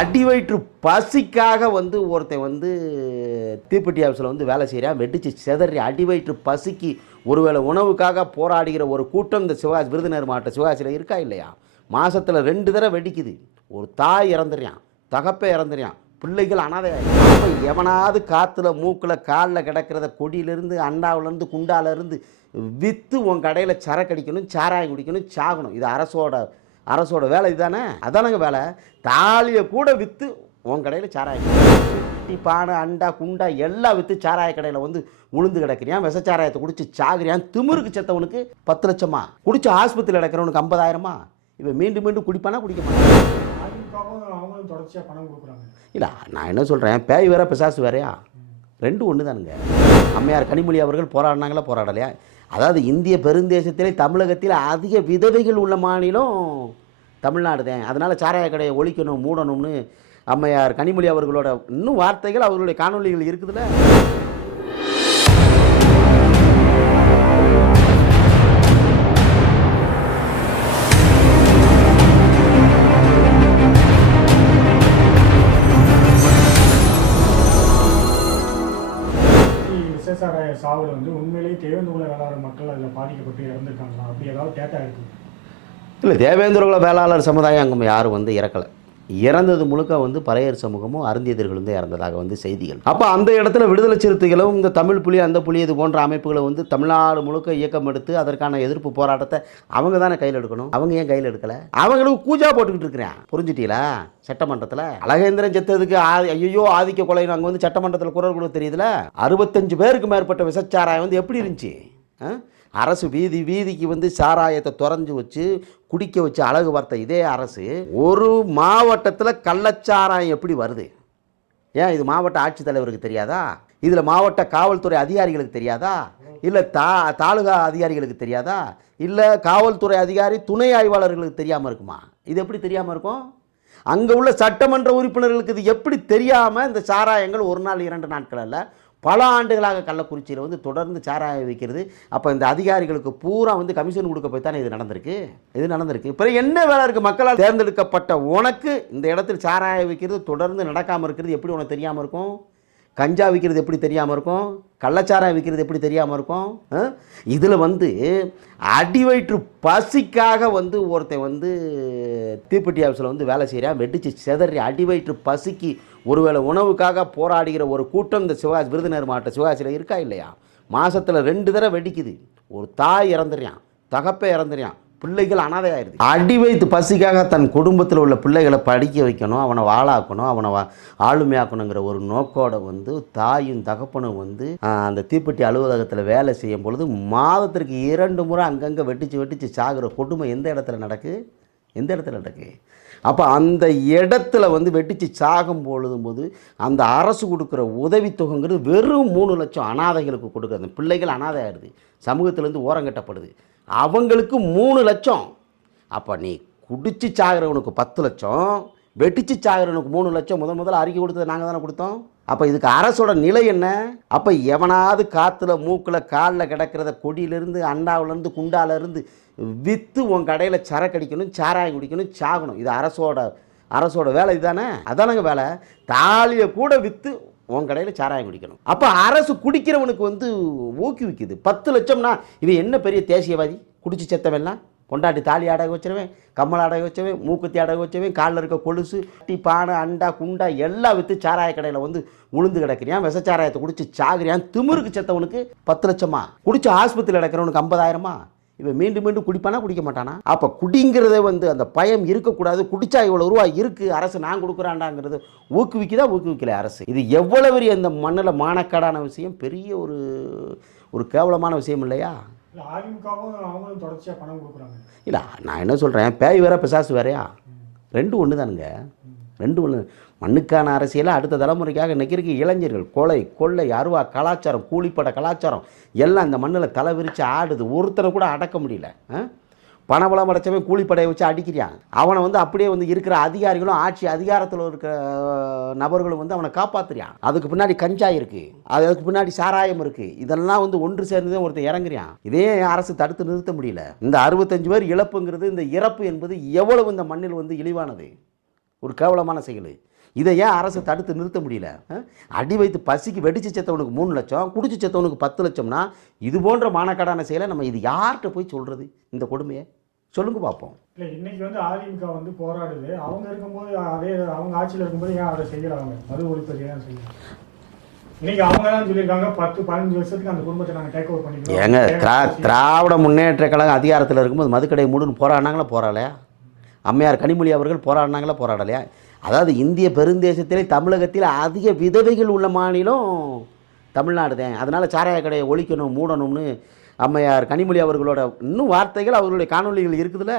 அடி வயிற்று பசிக்காக வந்து ஒருத்தன் வந்து தீப்பெட்டி ஆஃபீஸில் வந்து வேலை செய்கிறான் வெடிச்சு செதறி அடி வயிற்று பசிக்கு ஒருவேளை உணவுக்காக போராடுகிற ஒரு கூட்டம் இந்த சிவகாசி விருதுநகர் மாவட்ட சிவகாசியில் இருக்கா இல்லையா? மாதத்தில் ரெண்டு தடவை வெடிக்குது. ஒரு தாய் இறந்துறியான் தகப்பே இறந்துறியான் பிள்ளைகள் அனாதையாக எவனாவது காற்றுல மூக்கில் காலில் கிடக்கிறத கொடியிலேருந்து அண்டாவிலேருந்து குண்டாலேருந்து விற்று உன் கடையில் சரக்கு அடிக்கணும் சாராயம் குடிக்கணும் சாகணும். இது அரசோட அரசோட வேலை இதுதானே? அதானங்க வேலை. தாலியை கூட விற்று உன் கடையில் சாராயம் குடி. பானை அண்டா குண்டா எல்லாம் விற்று சாராய கடையில் வந்து உளுந்து கிடக்கிறியான் விஷச்சாராயத்தை குடிச்சு சாகுறியான் திமிருக்கு செத்தவனுக்கு பத்து லட்சமா? குடிச்சு ஆஸ்பத்திரியில் கிடக்கிறவனுக்கு ஐம்பதாயிரமா? இவன் மீண்டும் மீண்டும் குடிப்பானா குடிக்க மாட்டான்? அதிமுகவும் அவங்களும் தொடர்ச்சியாக பணம் கொடுக்குறாங்க. இல்லை நான் என்ன சொல்கிறேன் பேய் வேற பிசாசு வேறையா? ரெண்டும் ஒன்று தானுங்க அம்மையார் கனிமொழி அவர்கள் போராடினாங்களா போராடலையா? அதாவது இந்திய பெருந்தேசத்திலே தமிழகத்தில் அதிக விதவைகள் உள்ள மாநிலம் தமிழ்நாடு தான். அதனால் சாராய கடையை ஒழிக்கணும் மூடணும்னு அம்மையார் கனிமொழி அவர்களோட இன்னும் வார்த்தைகள் அவர்களுடைய காணொளிகள் இருக்குதுல்ல? விசேஷாராய வந்து உண்மை தேவேந்திர வேளாளர் மக்கள் அதில் பாதிக்கப்பட்டு இறந்துருக்காங்களா? அப்படி ஏதாவது டேட்டா இருக்கு. இல்லை தேவேந்திரகுல வேளாளர் சமுதாயம் அங்கே யாரும் வந்து இறக்கலை. இறந்தது முழுக்க வந்து பறையர் சமூகமும் அருந்தியதர்களும் தான் இறந்ததாக வந்து செய்திகள். அப்போ அந்த இடத்துல விடுதலை சிறுத்தைகளும் இந்த தமிழ் புலி அந்த புலி இது போன்ற அமைப்புகளை வந்து தமிழ்நாடு முழுக்க இயக்கம் எடுத்து அதற்கான எதிர்ப்பு போராட்டத்தை அவங்க தானே கையில் எடுக்கணும்? அவங்க ஏன் கையில் எடுக்கல? அவங்களுக்கு கூஜா போட்டுக்கிட்டு இருக்கிறேன். புரிஞ்சிட்டீங்களா? சட்டமன்றத்தில்? அழகேந்திரன் செத்ததுக்கு ஐயோ ஆதிக்க கொலை நாங்கள் வந்து சட்டமன்றத்தில் குரல் கொடுக்க தெரியுதுல? அறுபத்தஞ்சு பேருக்கு மேற்பட்ட விசச்சாராயம் வந்து எப்படி இருந்துச்சு? ஆ? அரசு வீதி வீதிக்கு வந்து சாராயத்தை திறஞ்சு வச்சு குடிக்க வச்சு அழகு வார்த்தை இதே அரசு ஒரு மாவட்டத்தில் கள்ளச்சாராயம் எப்படி வருது? ஏன் இது மாவட்ட ஆட்சித்தலைவருக்கு தெரியாதா? இதில் மாவட்ட காவல்துறை அதிகாரிகளுக்கு தெரியாதா? இல்லை தா தாலுகா அதிகாரிகளுக்கு தெரியாதா? இல்லை காவல்துறை அதிகாரி துணை ஆய்வாளர்களுக்கு தெரியாமல் இருக்குமா? இது எப்படி தெரியாமல் இருக்கும்? அங்கே உள்ள சட்டமன்ற உறுப்பினர்களுக்கு இது எப்படி தெரியாமல் இந்த சாராயங்கள் ஒரு நாள் இரண்டு நாட்கள் அல்ல பல ஆண்டுகளாக கள்ளக்குறிச்சியில் வந்து தொடர்ந்து சாராய வைக்கிறது அப்போ இந்த அதிகாரிகளுக்கு பூரா வந்து கமிஷன் கொடுக்க போய் தானே இது நடந்திருக்கு? இது நடந்திருக்கு. இப்போ என்ன வேலை இருக்குது மக்களால்? தேர்ந்தெடுக்கப்பட்ட உனக்கு இந்த இடத்தில் சாராய வைக்கிறது தொடர்ந்து நடக்காமல் இருக்கிறது எப்படி உனக்கு தெரியாமல் இருக்கும்? கஞ்சா விற்கிறது எப்படி தெரியாமல் இருக்கும்? கள்ளச்சாராயம் விற்கிறது எப்படி தெரியாமல் இருக்கும்? இதில் வந்து அடி வயிற்று பசிக்காக வந்து ஒருத்தன் வந்து தீப்பெட்டி ஆஃபீஸில் வந்து வேலை செய்கிறான் வெடிச்சு செதறி அடி வயிற்று பசிக்கு ஒருவேளை உணவுக்காக போராடுகிற ஒரு கூட்டம் இந்த சிவகாசி விருதுநகர் மாவட்ட சிவகாசியில் இருக்கா இல்லையா? மாதத்தில் ரெண்டு தடவை வெடிக்குது. ஒரு தாய் இறந்துறான் தகப்பே இறந்துறான் பிள்ளைகள் அனாதையாயிருது. அடி வைத்து பசிக்காக தன் குடும்பத்தில் உள்ள பிள்ளைகளை படிக்க வைக்கணும் அவனை வாழாக்கணும் அவனை ஆளுமையாக்கணுங்கிற ஒரு நோக்கோட வந்து தாயும் தகப்பனும் வந்து அந்த தீப்பெட்டி அலுவலகத்தில் வேலை செய்யும் பொழுது மாதத்திற்கு இரண்டு முறை அங்கங்கே வெட்டிச்சு வெட்டிச்சு சாகிற கொடுமை எந்த இடத்துல நடக்கு? எந்த இடத்துல நடக்கு? அப்போ அந்த இடத்துல வந்து வெட்டிச்சு சாகும் பொழுதும் போது அந்த அரசு கொடுக்குற உதவித்தொகைங்கிறது வெறும் மூணு லட்சம் அனாதைகளுக்கு கொடுக்குறது அந்த பிள்ளைகள் அனாதை ஆயிடுது சமூகத்திலேருந்து ஓரங்கட்டப்படுது அவங்களுக்கு மூணு லட்சம். அப்போ நீ குடிச்சு சாகிறவனுக்கு பத்து லட்சம் வெட்டிச்சு சாகிறவனுக்கு மூணு லட்சம் முதல் முதல்ல அறிக்கை கொடுத்தது நாங்கள் தானே கொடுத்தோம்? அப்போ இதுக்கு அரசோட நிலை என்ன? அப்போ எவனாவது காற்றுல மூக்கில் காலில் கிடக்கிறத கொடியிலேருந்து அண்டாவிலேருந்து குண்டாலேருந்து விற்று உன் கடையில் சரக்கு அடிக்கணும் சாராயம் குடிக்கணும் சாகணும். இது அரசோட அரசோட வேலை இதுதானே? அதானங்க வேலை. தாலியை கூட விற்று உன் கடையில் சாராயம் குடிக்கணும். அப்போ அரசு குடிக்கிறவனுக்கு வந்து ஊக்குவிக்குது. பத்து லட்சம்னா இவன் என்ன பெரிய தேசியவாதி? குடிச்சு செத்தவெல்லாம் கொண்டாட்டி தாலி அடகு வச்சிருவேன் கம்மல் அடகு வச்சவன் மூக்குத்தி அடகு வச்சவன் காலில் இருக்க கொலுசு டீ பானை அண்டா குண்டா எல்லாம் விற்று சாராய கடையில் வந்து உளுந்து கிடக்கிறியான் விஷச்சாராயத்தை குடிச்சு சாகிறியான் திமிருக்கு செத்தவனுக்கு பத்து லட்சமா? குடிச்சு ஆஸ்பத்திரியில் கிடக்கிறவனுக்கு ஐம்பதாயிரமா? இவன் மீண்டும் மீண்டும் குடிப்பானா குடிக்க மாட்டானா அப்போ குடிங்கிறத வந்து அந்த பயம் இருக்கக்கூடாது. குடிச்சா இவ்வளோ ரூபா இருக்குது அரசு நான் கொடுக்குறாண்டாங்கிறது ஊக்குவிக்குதா ஊக்குவிக்கல அரசு. இது எவ்வளவு பெரிய இந்த மண்ணில் மானக்கேடான விஷயம்? பெரிய ஒரு ஒரு கேவலமான விஷயம் இல்லையா? இல்லை நான் என்ன சொல்கிறேன் பேய் வேற பிசாசு வேறையா? ரெண்டும் ஒன்று தானுங்க ரெண்டு ஒன்று மண்ணுக்கான அரசியலை அடுத்த தலைமுறைக்காக இன்றைக்கி இருக்க இளைஞர்கள் கொலை கொள்ளை அருவா கலாச்சாரம் கூலிப்பட கலாச்சாரம் எல்லாம் இந்த மண்ணில் தலை விரித்து ஆடுது. ஒருத்தரை கூட அடக்க முடியல. ஆ? பணபலம் அடைச்சவன் கூலிப்படையை வச்சு அடிக்கிறான் அவனை வந்து அப்படியே வந்து இருக்கிற அதிகாரிகளும் ஆட்சி அதிகாரத்தில் இருக்கிற நபர்களும் வந்து அவனை காப்பாற்றுறான் அதுக்கு பின்னாடி கஞ்சா இருக்குது அதுக்கு பின்னாடி சாராயம் இருக்குது இதெல்லாம் வந்து ஒன்று சேர்ந்து தான் ஒருத்தன் இறங்குறான் இதே அரசு தடுத்து நிறுத்த முடியல. இந்த அறுபத்தஞ்சு பேர் இழப்புங்கிறது இந்த இறப்பு என்பது எவ்வளவு இந்த மண்ணில் வந்து இழிவானது? ஒரு கேவலமான செயல். இதை ஏன் அரசு தடுத்து நிறுத்த முடியல? அடி வைத்து பசிக்கு வெடிச்சு செத்தவனுக்கு மூணு லட்சம் குடிச்சு செத்தவனுக்கு பத்து லட்சம்னா இது போன்ற மானக்கடான செயலை நம்ம இது யார்கிட்ட போய் சொல்கிறது இந்த கொடுமையை? சொல்லுங்க பார்ப்போம். இல்லை இன்னைக்கு வந்து அதிமுக வந்து போராடுது. அவங்க இருக்கும்போது அதே அவங்க ஆட்சியில் இருக்கும்போது ஏன் அதை செய்யறாங்க? மது ஒழிப்பது ஏன் செய்யறாங்க? இன்னைக்கு அவங்க தான் சொல்லியிருக்காங்க பத்து பதினஞ்சு வருஷத்துக்கு அந்த குடும்பத்தை நாங்கள் டேக் ஓவர் பண்ணிக்கிறோம். ஏங்க திரா திராவிட முன்னேற்ற கழகம் அதிகாரத்தில் இருக்கும்போது மதுக்கடை மூடுன்னு போராடினாங்களா போராடலையா? அம்மையார் கனிமொழி அவர்கள் போராடினாங்களா? போராடலையா? அதாவது இந்திய பெருந்தேசத்திலே தமிழகத்தில் அதிக விதவைகள் உள்ள மாநிலம் தமிழ்நாடு தான். அதனால் சாராய கடையை ஒழிக்கணும் மூடணும்னு அம்மையார் கனிமொழி அவர்களோட இன்னும் வார்த்தைகள் அவர்களுடைய காணொளிகள் இருக்குதுல்ல?